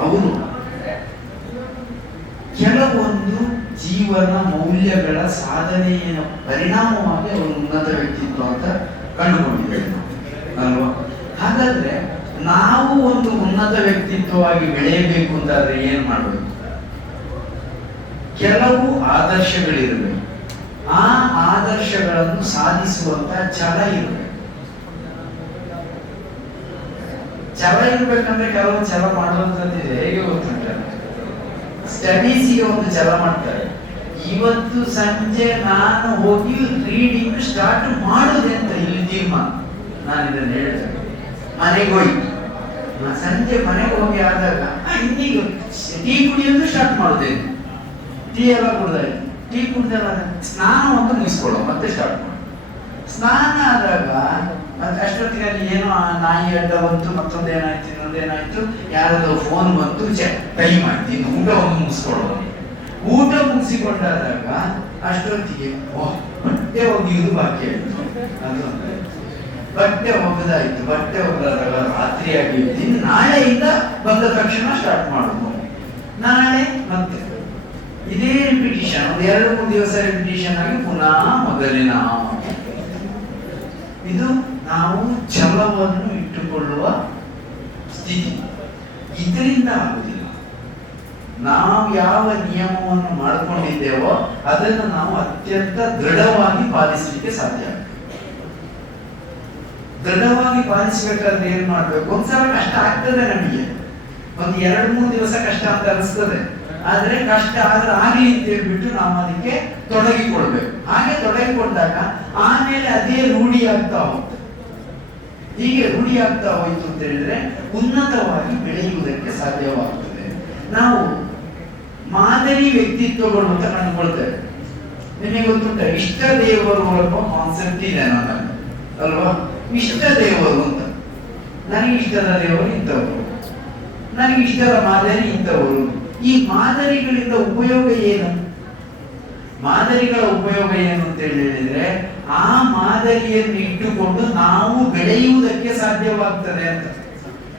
ಅವರು ಕೆಲವೊಂದು ಜೀವನ ಮೌಲ್ಯಗಳ ಸಾಧನೆಯ ಪರಿಣಾಮವಾಗಿ ಅವರು ಉನ್ನತ ವ್ಯಕ್ತಿತ್ವ ಅಂತ ಕಂಡುಕೊಂಡಿದ್ದೇವೆ ಅಲ್ವಾ? ಹಾಗಾದ್ರೆ ನಾವು ಒಂದು ಉನ್ನತ ವ್ಯಕ್ತಿತ್ವವಾಗಿ ಬೆಳೆಯಬೇಕು ಅಂತಾದ್ರೆ ಏನ್ ಮಾಡಬೇಕು? ಕೆಲವು ಆದರ್ಶಗಳಿರಬೇಕು ಆ ಆದರ್ಶಗಳನ್ನು ಸಾಧಿಸುವಂತ ಛಲ ಇರಬೇಕು ಛಲ ಇರ್ಬೇಕಂದ್ರೆ ಕೆಲವೊಂದು ಛಲ ಮಾಡುವಂತದ್ದಿದೆ ಹೇಗೆ ಗೊತ್ತುಂಟ? ಸ್ಟಡೀಸಿಗೆ ಒಂದು ಛಲ ಮಾಡ್ತಾರೆ. ಇವತ್ತು ಸಂಜೆ ನಾನು ಹೋಗಿ ರೀಡಿಂಗ್ ಸ್ಟಾರ್ಟ್ ಮಾಡುದೆ ಅಂತ ಇಲ್ಲಿ ತೀರ್ಮಾನ. ನಾನು ಇದನ್ನು ಹೇಳಿದೆ. ಮನೆಗೆ ಹೋಗಿ. ಸಂಜೆ ಮನೆಗೆ ಹೋಗಿ ಆದಾಗ ಇನ್ನೀಗ ಟೀ ಕುಡಿಯೋದು ಸ್ಟಾರ್ಟ್ ಮಾಡುದೆ. ಟೀ ಎಲ್ಲ ಕುಡ್ದಾಯ್ತು ಟೀ ಕುಡ್ದೆಲ್ಲ ಸ್ನಾನ ಒಂದು ಮುಗಿಸ್ಕೊಳ್ಳೋ ಮತ್ತೆ ಸ್ಟಾರ್ಟ್ ಮಾಡು ಸ್ನಾನ ಆದಾಗ ಅಷ್ಟೊತ್ತಿಗೆ ಅಲ್ಲಿ ಏನೋ ನಾಯಿ ಅಡ್ಡ ಬಂತು, ಮತ್ತೊಂದು ಏನಾಯ್ತು, ಇನ್ನೊಂದು ಏನಾಯ್ತು, ಯಾರದೋ ಫೋನ್ ಬಂತು ಟೈಮ್ ಆಯ್ತು ಊಟ ಒಂದು ಮುಗಿಸ್ಕೊಳ್ಳೋದು ಊಟ ಮುಗಿಸಿಕೊಂಡಾದಾಗ ಅಷ್ಟೊತ್ತಿಗೆ ಬಟ್ಟೆ ಒಗೆಯುವುದು ಬಾಕಿ ಆಯ್ತು. ಅದು. ಬಟ್ಟೆ ಒಗೆದಾಯ್ತು, ಬಟ್ಟೆ ಒಗೆದಾಗ ರಾತ್ರಿ ಆಗಿ ನಾಳೆಯಿಂದ ಬಂದ ತಕ್ಷಣ ಸ್ಟಾರ್ಟ್ ಮಾಡುದು ನಾಳೆ ಮತ್ತೆ. ಇದೇ ರಿಪಿಟೇಷನ್ ಒಂದು ಎರಡು, ಮೂರು ದಿವಸ ರಿಪಿಟೇಷನ್ ಆಗಿ ಪುನಃ ಮೊದಲಿನ ಇದು ನಾವು ಛಲವನ್ನು ಇಟ್ಟುಕೊಳ್ಳುವ ಸ್ಥಿತಿ. ಇದರಿಂದ ಆಗುದಿಲ್ಲ ನಾವು ಯಾವ ನಿಯಮವನ್ನು ಮಾಡಿಕೊಂಡಿದ್ದೇವೋ ಅದನ್ನು ನಾವು ಅತ್ಯಂತ ದೃಢವಾಗಿ ಪಾಲಿಸಲಿಕ್ಕೆ ಸಾಧ್ಯ. ದೃಢವಾಗಿ ಪಾಲಿಸಬೇಕಾದ್ರೆ ಏನ್ ಮಾಡ್ಬೇಕು? ಒಂದ್ಸಲ ಕಷ್ಟ ಆಗ್ತದೆ ನಮಗೆ. ಒಂದು ಎರಡು, ಮೂರು ದಿವಸ ಕಷ್ಟ ಅಂತ ಅನಿಸ್ತದೆ. ಆದ್ರೆ ಕಷ್ಟ ಆದ್ರೆ ಆಗಲಿ ಅಂತ ಹೇಳ್ಬಿಟ್ಟು ನಾವು ಅದಕ್ಕೆ ತೊಡಗಿಕೊಳ್ಬೇಕು. ಹಾಗೆ ತೊಡಗಿಕೊಂಡಾಗ ಆಮೇಲೆ ಅದೇ ರೂಢಿ ಆಗ್ತಾ ಹೋಗ್ತದೆ ಹೀಗೆ ರೂಢಿ ಹೋಯಿತು ಹೋಯ್ತು ಅಂತ ಹೇಳಿದ್ರೆ ಉನ್ನತವಾಗಿ ಬೆಳೆಯುವುದಕ್ಕೆ ಸಾಧ್ಯವಾಗುತ್ತದೆ. ನಾವು ಮಾದರಿ ವ್ಯಕ್ತಿತ್ವಗಳು ಅಂತ ಕಂಡುಕೊಳ್ತೇವೆ. ನಿಮಗೆ ಗೊತ್ತುಂಟ, ಇಷ್ಟ ದೇವರು ಅನ್ನೋ ಕಾನ್ಸೆಪ್ಟ್ ಇದೆ ನನಗೆ ಅಲ್ವಾ? ಇಷ್ಟ ದೇವರು ಅಂತ. ನನಗೆ ಇಷ್ಟದ ದೇವರು ಇಂಥವರು. ನನಗೆ ಇಷ್ಟದ ಮಾದರಿ ಇಂಥವರು. ಈ ಮಾದರಿಗಳಿಂದ ಉಪಯೋಗ ಏನು? ಮಾದರಿಗಳ ಉಪಯೋಗ ಏನು ಅಂತ ಹೇಳಿದ್ರೆ ಆ ಮಾದರಿಯನ್ನು ಇಟ್ಟುಕೊಂಡು ನಾವು ಬೆಳೆಯುವುದಕ್ಕೆ ಸಾಧ್ಯವಾಗ್ತದೆ ಅಂತ.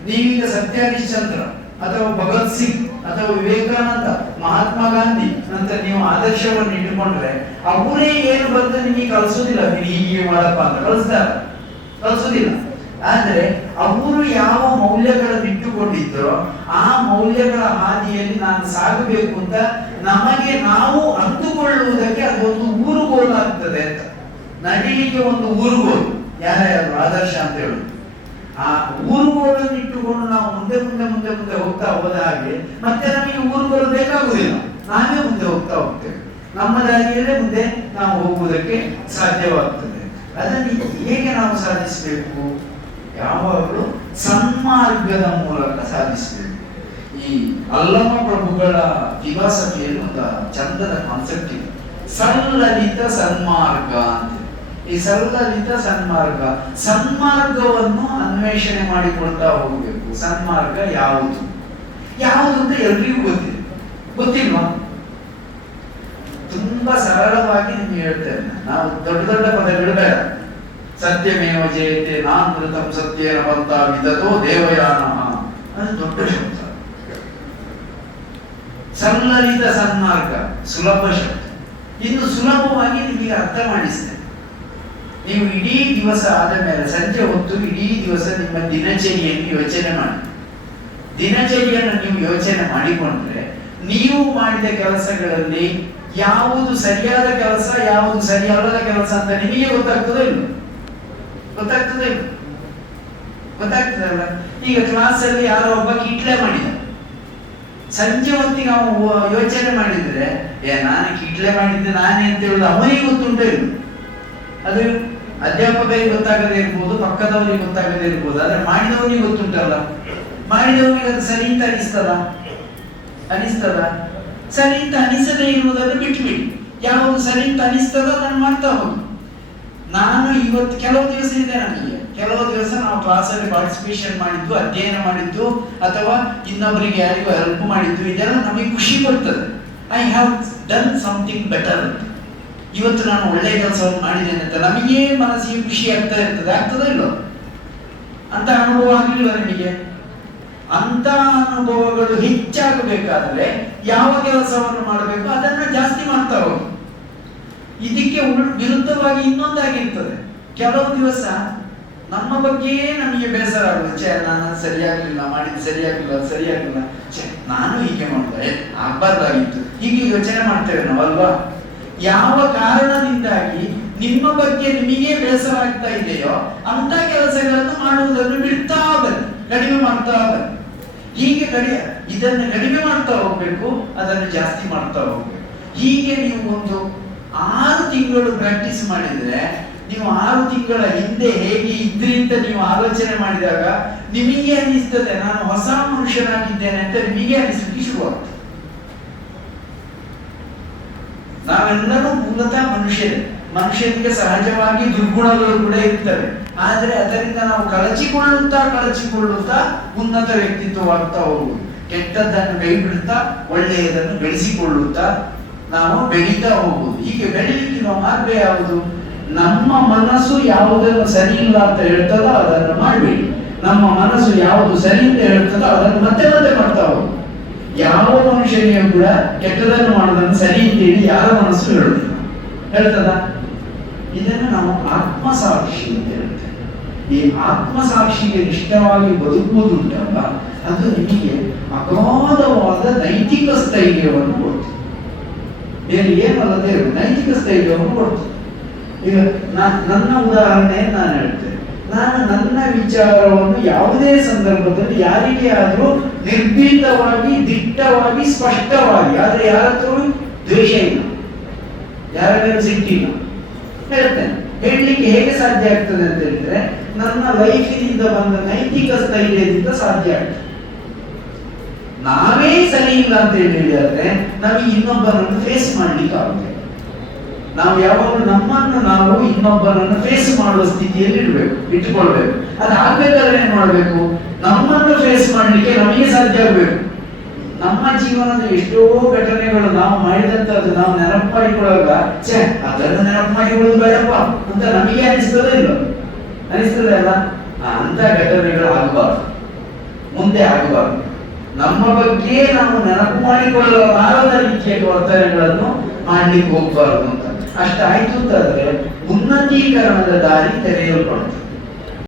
ನೀವೀಗ ಸತ್ಯ ಚಂದ್ರ ಅಥವಾ ಭಗತ್ ಸಿಂಗ್ ಅಥವಾ ವಿವೇಕಾನಂದ, ಮಹಾತ್ಮ ಗಾಂಧಿ ಅಂತ ನೀವು ಆದರ್ಶವನ್ನು ಇಟ್ಟುಕೊಂಡ್ರೆ ಅವರೇ ಏನು ಬಂದು ನಿಮಗೆ ಕಲಿಸೋದಿಲ್ಲ ಹೀಗೆ ಮಾಡಪ್ಪ ಅಂತ ಕಲಿಸ್ತಾರ ಕಲಿಸೋದಿಲ್ಲ ಆದ್ರೆ ಅವರು ಯಾವ ಮೌಲ್ಯಗಳನ್ನು ಇಟ್ಟುಕೊಂಡಿದ್ದರೋ ಆ ಮೌಲ್ಯಗಳ ಹಾದಿಯಲ್ಲಿ ನಾನು ಸಾಗಬೇಕು ಅಂತ ನಮಗೆ ನಾವು ಅಂದುಕೊಳ್ಳುವುದಕ್ಕೆ ಅದೊಂದು ಊರುಗೋಲಾಗ್ತದೆ ಅಂತ. ನಡಿಲಿಕ್ಕೆ ಒಂದು ಊರುಗೋಲು ಯಾರ್ಯಾರು? ಆದರ್ಶ ಅಂತ ಹೇಳುದು ಆ ಊರುಗೋಲನ್ನು ಇಟ್ಟುಕೊಂಡು ನಾವು ಮುಂದೆ ಮುಂದೆ ಮುಂದೆ ಮುಂದೆ ಹೋಗ್ತಾ ಹೋದ ಹಾಗೆ ಮತ್ತೆ ನಮಗೆ ಊರುಗೋಲು ಬೇಕಾಗುವುದಿಲ್ಲ. ನಾವೇ ಮುಂದೆ ಹೋಗ್ತಾ ಹೋಗ್ತೇವೆ. ನಮ್ಮ ದಾರಿಯಲ್ಲೇ ಮುಂದೆ ನಾವು ಹೋಗುವುದಕ್ಕೆ ಸಾಧ್ಯವಾಗ್ತದೆ. ಅದನ್ನು ಹೇಗೆ ನಾವು ಸಾಧಿಸಬೇಕು? ಯಾವಾಗಲೂ ಸನ್ಮಾರ್ಗದ ಮೂಲಕ ಸಾಧಿಸಬೇಕು. ಈ ಅಲ್ಲಮ ಪ್ರಭುಗಳ ಫಿಲಾಸಫಿಯಲ್ಲಿ ಒಂದು ಚಂದದ ಕಾನ್ಸೆಪ್ಟ್ ಇದೆ. ಸಲ್ಲಲಿತ ಸನ್ಮಾರ್ಗ ಅಂತ ಈ ಸಲ್ಲಲಿತ ಸನ್ಮಾರ್ಗ. ಸನ್ಮಾರ್ಗವನ್ನು ಅನ್ವೇಷಣೆ ಮಾಡಿಕೊಳ್ತಾ ಹೋಗಬೇಕು. ಸನ್ಮಾರ್ಗ ಯಾವುದು? ಯಾವುದು ಅಂತ ಎಲ್ರಿಗೂ ಗೊತ್ತಿದೆ. ಗೊತ್ತಿಲ್ವಾ? ತುಂಬಾ ಸರಳವಾಗಿ ನಿಮ್ಗೆ ಹೇಳ್ತೇನೆ. ನಾವು ದೊಡ್ಡ ದೊಡ್ಡ ಪದಗಳು ಬೇಡ. ಸತ್ಯಮೇವ ಜಯತೆ ನಾನೃತಂ ಸತ್ಯ ಬಂತ ವಿದತೋ ದೇವಯಾನ. ಅದು ದೊಡ್ಡ ಶಬ್ದ. ಸರಳಿತ ಸನ್ಮಾರ್ಗ. ಸುಲಭ ಶಬ್ದ. ಇನ್ನು ಸುಲಭವಾಗಿ ನಿಮಗೆ ಅರ್ಥ ಮಾಡಿಸ್ತೇನೆ. ನೀವು ಇಡೀ ದಿವಸ ಆದ ಮೇಲೆ ಸಂಜೆ ಹೊತ್ತು ಇಡೀ ದಿವಸ ನಿಮ್ಮ ದಿನಚರಿಯನ್ನು ಯೋಚನೆ ಮಾಡಿ. ದಿನಚರಿಯನ್ನು ನೀವು ಯೋಚನೆ ಮಾಡಿಕೊಂಡ್ರೆ ನೀವು ಮಾಡಿದ ಕೆಲಸಗಳಲ್ಲಿ ಯಾವುದು ಸರಿಯಾದ ಕೆಲಸ, ಯಾವುದು ಸರಿಯಲ್ಲದ ಕೆಲಸ ಅಂತ ನಿಮಗೆ ಗೊತ್ತಾಗ್ತದೆ ಇಲ್ಲ ಗೊತ್ತಾಗ್ತದೆ ಇಲ್ಲ ಗೊತ್ತಾಗ್ತದಲ್ಲ? ಈಗ ಕ್ಲಾಸ್ ಅಲ್ಲಿ ಯಾರೋ ಒಬ್ಬ ಕೀಟ್ಲೆ ಮಾಡಿದ. ಸಂಜೆ ಹೊತ್ತಿಗೆ ಅವನು ಯೋಚನೆ ಮಾಡಿದ್ರೆ, ಏ, ನಾನು ಕೀಟ್ಲೆ ಮಾಡಿದ್ದೆ ನಾನೇ ಅಂತ ಹೇಳುದು ಅವನಿಗೆ ಗೊತ್ತುಂಟು ಇಲ್ಲ ಅದು ಅಧ್ಯಾಪಕರಿಗೆ ಗೊತ್ತಾಗದೇ ಇರ್ಬೋದು, ಪಕ್ಕದವರಿಗೆ ಗೊತ್ತಾಗದೇ ಇರ್ಬೋದು. ಆದ್ರೆ ಮಾಡಿದವನಿಗೆ ಗೊತ್ತುಂಟಲ್ಲ. ಮಾಡಿದವನಿಗೆ ಅದು ಸರಿ ಅಂತ ಅನಿಸ್ತದ? ಅನಿಸ್ತದ? ಸರಿ ಅಂತ ಅನಿಸದೇ ಇರುವುದನ್ನು ಬಿಟ್ಬಿಡಿ ಯಾವುದು ಸರಿ ಅಂತ ಅನಿಸ್ತದ ನಾನು ಮಾಡ್ತಾ ಹೋಗಿ. ನಾನು ಇವತ್ತು ಕೆಲವು ದಿವಸ ಇದೆ ನನಗೆ. ಕೆಲವು ದಿವಸ ನಾವು ಕ್ಲಾಸಲ್ಲಿ ಪಾರ್ಟಿಸಿಪೇಷನ್ ಮಾಡಿದ್ದು, ಅಧ್ಯಯನ ಮಾಡಿದ್ದು, ಅಥವಾ ಇನ್ನೊಬ್ಬರಿಗೆ ಯಾರಿಗೂ ಹೆಲ್ಪ್ ಮಾಡಿದ್ದು, ಇದೆಲ್ಲ ನಮಗೆ ಖುಷಿ ಕೊಡ್ತದೆ. I have done something better ಇವತ್ತು ನಾನು ಒಳ್ಳೆಯ ಕೆಲಸವನ್ನು ಮಾಡಿದ್ದೇನೆ ಅಂತ ನಮಗೆ ಮನಸ್ಸಿಗೆ ಖುಷಿ ಆಗ್ತಾ ಇರ್ತದೆ, ಆಗ್ತದೆ ಇಲ್ಲೋ? ಅಂತ ಅನುಭವ ಆಗಿಲ್ಲ ನಿಮಗೆ? ಅಂತ ಅನುಭವಗಳು ಹೆಚ್ಚಾಗಬೇಕಾದ್ರೆ ಯಾವ ಕೆಲಸವನ್ನು ಮಾಡಬೇಕು? ಅದನ್ನ ಜಾಸ್ತಿ ಮಾಡ್ತಾ ಹೋಗಿ. ಇದಕ್ಕೆ ವಿರುದ್ಧವಾಗಿ ಇನ್ನೊಂದಾಗಿರ್ತದೆ. ಕೆಲವು ದಿವಸ ನಮ್ಮ ಬಗ್ಗೆಯೇ ನಮಗೆ ಬೇಸರ ಆಗುತ್ತೆ. ಛೇ, ನಾನು ಸರಿಯಾಗಲಿಲ್ಲ, ಮಾಡಿದ್ದು ಸರಿಯಾಗಿಲ್ಲ ಸರಿಯಾಗಿಲ್ಲ ಛೇ, ನಾನು ಹೀಗೆ ಮಾಡಿದೆ, ಆಗ್ಬಾರ್ದಾಗಿತ್ತು. ಹೀಗೆ ಯೋಚನೆ ಮಾಡ್ತೇವೆ ನಾವಲ್ವಾ ಯಾವ ಕಾರಣದಿಂದಾಗಿ ನಿಮ್ಮ ಬಗ್ಗೆ ನಿಮಗೆ ಬೇಸರ ಆಗ್ತಾ ಇದೆಯೋ ಅಂತ ಕೆಲಸಗಳನ್ನು ಮಾಡುವುದನ್ನು ಬಿಡ್ತಾ ಬನ್ನಿ, ಕಡಿಮೆ ಮಾಡ್ತಾ ಬನ್ನಿ. ಹೀಗೆ ಕಡಿಮೆ ಇದನ್ನು ಕಡಿಮೆ ಮಾಡ್ತಾ ಹೋಗ್ಬೇಕು, ಅದನ್ನು ಜಾಸ್ತಿ ಮಾಡ್ತಾ ಹೋಗ್ಬೇಕು. ಹೀಗೆ ನೀವು ಒಂದು ಆರು ತಿಂಗಳು ಪ್ರಾಕ್ಟೀಸ್ ಮಾಡಿದ್ರೆ, ನೀವು ಆರು ತಿಂಗಳ ಹಿಂದೆ ಹೇಗೆ ಇದ್ರಿ ಅಂತ ನೀವು ಆಲೋಚನೆ ಮಾಡಿದಾಗ ನಿಮಗೆ ಅನಿಸ್ತದೆ ನಾನು ಹೊಸ ಮನುಷ್ಯನಾಗಿದ್ದೇನೆ ಅಂತ ನಿಮಗೆ ಅನಿಸ್ಲಿಕ್ಕೆ ಶುರುವಾಗ್ತದೆ. ನಾವೆಲ್ಲರೂ ಮೂಲತಃ ಮನುಷ್ಯರೇ ಮನುಷ್ಯನಿಗೆ ಸಹಜವಾಗಿ ದುರ್ಗುಣಗಳು ಕೂಡ ಇರ್ತವೆ. ಆದ್ರೆ ಅದರಿಂದ ನಾವು ಕಳಚಿಕೊಳ್ಳುತ್ತಾ ಕಳಚಿಕೊಳ್ಳುತ್ತಾ ಉನ್ನತ ವ್ಯಕ್ತಿತ್ವವಾಗ್ತಾ ಹೋಗುವುದು. ಕೆಟ್ಟದ್ದನ್ನು ಕೈ ಬಿಡುತ್ತಾ ಒಳ್ಳೆಯದನ್ನು ಬೆಳೆಸಿಕೊಳ್ಳುತ್ತಾ ನಾವು ಬೆಳೀತಾ ಹೋಗುವುದು. ಹೀಗೆ ಬೆಳೀಲಿಕ್ಕಿರುವ ಮಾರ್ಗ ಯಾವುದು? ನಮ್ಮ ಮನಸ್ಸು ಯಾವುದನ್ನು ಸರಿ ಇಲ್ಲ ಅಂತ ಹೇಳ್ತದೋ ಅದನ್ನು ಮಾಡಬೇಡಿ. ನಮ್ಮ ಮನಸ್ಸು ಯಾವುದು ಸರಿ ಅಂತ ಹೇಳ್ತದೋ ಅದನ್ನು ಮತ್ತೆ ಯಾವ ಮನುಷ್ಯನಿಗೂ ಕೂಡ ಕೆಟ್ಟದನ್ನು ಮಾಡೋದನ್ನು ಸರಿ ಅಂತೇಳಿ ಯಾರ ಮನಸ್ಸು ಹೇಳುದಿಲ್ಲ ಹೇಳ್ತದ? ಇದನ್ನು ನಾವು ಆತ್ಮಸಾಕ್ಷಿ ಅಂತ ಹೇಳ್ತೇವೆ ಈ ಆತ್ಮಸಾಕ್ಷಿಗೆ ನಿಷ್ಠವಾಗಿ ಬದುಕುವುದುಂಟಲ್ಲ ಅದು ನಿಮಗೆ ಅಗಾಧವಾದ ನೈತಿಕ ಸ್ಥೈರ್ಯವನ್ನು ಕೊಡ್ತದೆ. ಬೇರೆ ಏನಲ್ಲದೆ ನೈತಿಕ ಸ್ಥೈರ್ಯವನ್ನು ಕೊಡ್ತದೆ. ಈಗ ನನ್ನ ಉದಾಹರಣೆ ನಾನು ಹೇಳ್ತೇನೆ. ನಾನು ನನ್ನ ವಿಚಾರವನ್ನು ಯಾವುದೇ ಸಂದರ್ಭದಲ್ಲಿ ಯಾರಿಗೆ ಆದರೂ ನಿರ್ಭೀತವಾಗಿ, ದಿಟ್ಟವಾಗಿ, ಸ್ಪಷ್ಟವಾಗಿ, ಆದರೆ ಯಾರತ್ರ ದ್ವೇಷ ಇಲ್ಲ. ಯಾರಾದರೂ ಸಿಟ್ಟಿಲ್ಲ. ಹೇಳ್ತೇನೆ. ಹೇಳಲಿಕ್ಕೆ ಹೇಗೆ ಸಾಧ್ಯ ಆಗ್ತದೆ ಅಂತ ಹೇಳಿದ್ರೆ, ನನ್ನ ಲೈಫಿನಿಂದ ಬಂದ ನೈತಿಕ ಸ್ಥೈರ್ಯದಿಂದ ಸಾಧ್ಯ ಆಗ್ತದೆ. ನಾವೇ ಸರಿ ಇಲ್ಲ ಅಂತ ಹೇಳಿದ್ರೆ ನಮಗೆ ಇನ್ನೊಬ್ಬರನ್ನು ಫೇಸ್ ಮಾಡ್ಲಿಕ್ಕೆ ಆಗುತ್ತೆ ನಾವು ಯಾವಾಗಲೂ ನಮ್ಮನ್ನು ನಾವು ಇನ್ನೊಬ್ಬರನ್ನು ಫೇಸ್ ಮಾಡುವ ಸ್ಥಿತಿಯಲ್ಲಿ ಇಡಬೇಕು ಇಟ್ಟುಕೊಳ್ಬೇಕು. ಅದು ಆಗ್ಬೇಕಾದ್ರೆ ಏನ್ ಮಾಡ್ಬೇಕು? ನಮ್ಮನ್ನು ಫೇಸ್ ಮಾಡಲಿಕ್ಕೆ ನಮಗೆ ಸಾಧ್ಯ ಆಗಬೇಕು. ನಮ್ಮ ಜೀವನದ ಎಷ್ಟೋ ಘಟನೆಗಳು ನಾವು ಮಾಡಿದಂತದ್ದು ನಾವು ನೆನಪು ಮಾಡಿಕೊಳ್ಳುವಾಗ ಛೇ ಅದನ್ನು ನೆನಪು ಮಾಡಿಕೊಳ್ಳೋದು ಬೇಡಪ್ಪ ಅಂತ ನಮಗೆ ಅನಿಸ್ತದೆ ಇಲ್ಲ ಅನಿಸ್ತದೆ ಅಲ್ಲ? ಅಂತ ಘಟನೆಗಳು ಆಗಬಾರ್ದು. ಮುಂದೆ ಆಗಬಾರ್ದು. ನಮ್ಮ ಬಗ್ಗೆ ನಾವು ನೆನಪು ಮಾಡಿಕೊಳ್ಳಲಾರದ ರೀತಿಯ ವರ್ತನೆಗಳನ್ನು ಮಾಡ್ಲಿಕ್ಕೆ ಹೋಗ್ಬಾರ್ದು. ಅಷ್ಟಾಯ್ತು ಅಂತಂದ್ರೆ ಉನ್ನತೀಕರಣದ ದಾರಿ ತೆರೆಯಲ್ಪಡುತ್ತೆ.